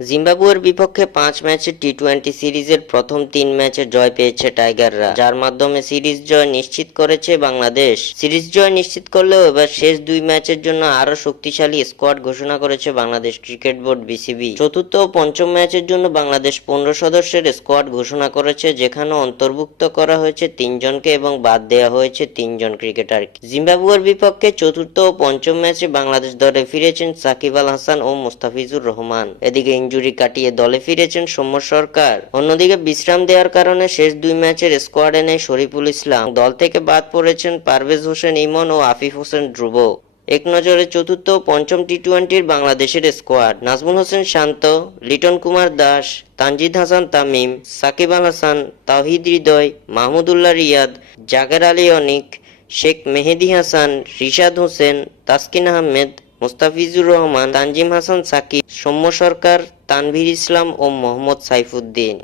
জিম্বাবুয়ের বিপক্ষে 5 ম্যাচের টি-20 সিরিজের প্রথম 3 ম্যাচে জয় পেয়েছে টাইগাররা, যার মাধ্যমে সিরিজ জয় নিশ্চিত করেছে বাংলাদেশ। সিরিজ জয় নিশ্চিত করলেও এবার শেষ 2 ম্যাচের জন্য আরও শক্তিশালী স্কোয়াড ঘোষণা করেছে বাংলাদেশ ক্রিকেট বোর্ড বিসিবি। চতুর্থ ও পঞ্চম ম্যাচের জন্য বাংলাদেশ 15 সদস্যের স্কোয়াড ঘোষণা করেছে, যেখানে অন্তর্ভুক্ত করা হয়েছে 3 জনকে এবং বাদ দেওয়া হয়েছে 3 জন ক্রিকেটারকে। জিম্বাবুয়ের বিপক্ষে চতুর্থ ও পঞ্চম ম্যাচে বাংলাদেশ দলে ফিরেছেন সাকিব আল হাসান ও মুস্তাফিজুর রহমান। এদিকে ইনজুরি কাটিয়ে দলে ফিরেছেন সৌম্য সরকার। অন্যদিকে বিশ্রাম দেওয়ার কারণে শেষ 2 ম্যাচের স্কোয়াডে নেই শরীফুল ইসলাম। দল থেকে বাদ পড়েছেন পারভেজ হোসেন ইমন ও আফিফ হোসেন ধ্রুব। এক নজরে চতুর্থ ও পঞ্চম টি-20 বাংলাদেশের স্কোয়াড: নাজমুল হোসেন শান্ত, লিটন কুমার দাস, তানজিদ হাসান তামিম, সাকিব আল হাসান, তাওহিদ হৃদয়, মাহমুদুল্লাহ রিয়াদ, জাকের আলী অনিক, শেখ মেহেদী হাসান, রিশাদ হোসেন, তাসকিন আহমেদ, মুস্তাফিজুর রহমান, তানজিম হাসান সাকিব, সৌম্য সরকার, তানভীর ইসলাম ও মোহাম্মদ সাইফুদ্দিন।